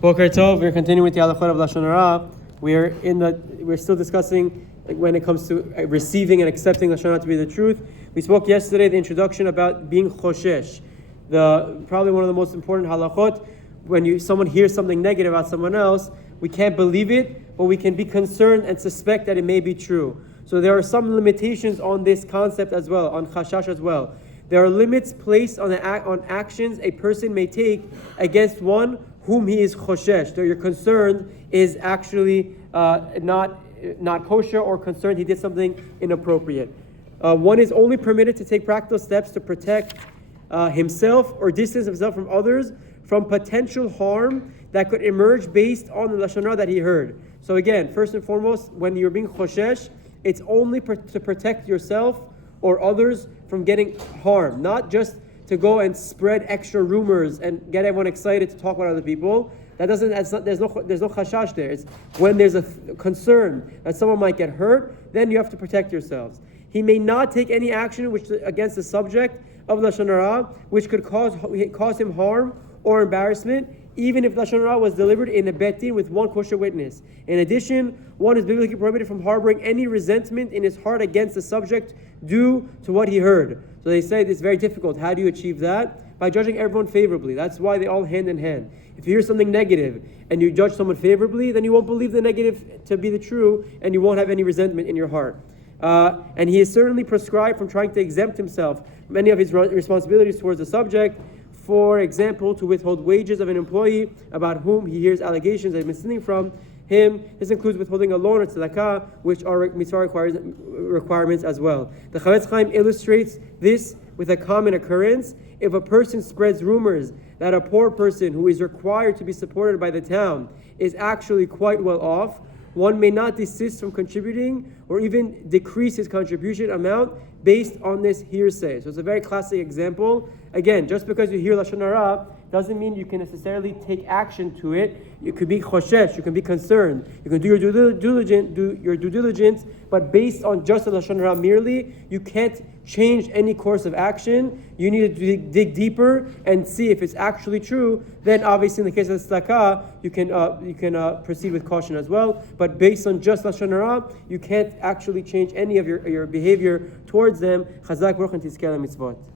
Boker Tov. We're continuing with the Halachot of Lashon Hara. We're still discussing when it comes to receiving and accepting Lashon Hara to be the truth. We spoke yesterday the introduction about being Chashash, probably one of the most important halachot. When someone hears something negative about someone else, we can't believe it, but we can be concerned and suspect that it may be true. So there are some limitations on this concept as well, on Chashash as well. There are limits placed on actions a person may take against one whom he is choshesh. So you're concerned is actually not kosher, or concerned he did something inappropriate. One is only permitted to take practical steps to protect himself or distance himself from others from potential harm that could emerge based on the Lashon Hara that he heard. So again, first and foremost, when you're being choshesh, it's only to protect yourself or others from getting harm, not just to go and spread extra rumors and get everyone excited to talk about other people. There's no chashash there. It's when there's a concern that someone might get hurt, then you have to protect yourselves. He may not take any action against the subject of Lashon Hara, which could cause him harm or embarrassment, even if Lashon Hara was delivered in a bet din with one kosher witness. In addition, one is biblically prohibited from harboring any resentment in his heart against the subject due to what he heard. So they say it's very difficult. How do you achieve that? By judging everyone favorably. That's why they all hand in hand. If you hear something negative and you judge someone favorably, then you won't believe the negative to be the true, and you won't have any resentment in your heart. And he is certainly prescribed from trying to exempt himself from any of his responsibilities towards the subject. For example, to withhold wages of an employee about whom he hears allegations that have been stealing from him. This includes withholding a loan or tzedakah, which are mitzvah requirements as well. The Chafetz Chaim illustrates this with a common occurrence. If a person spreads rumors that a poor person who is required to be supported by the town is actually quite well off, one may not desist from contributing or even decrease his contribution amount based on this hearsay. So it's a very classic example. Again, just because you hear Lashon Hara doesn't mean you can necessarily take action to it. You could be choshesh, you can be concerned, you can do your due diligence, but based on just the Lashon Hara merely, you can't change any course of action. You need to dig deeper and see if it's actually true. Then obviously in the case of the tzedakah, you can proceed with caution as well. But based on just Lashon Hara, you can't actually change any of your behavior towards them. Chazak baruch and tizkei mitzvot.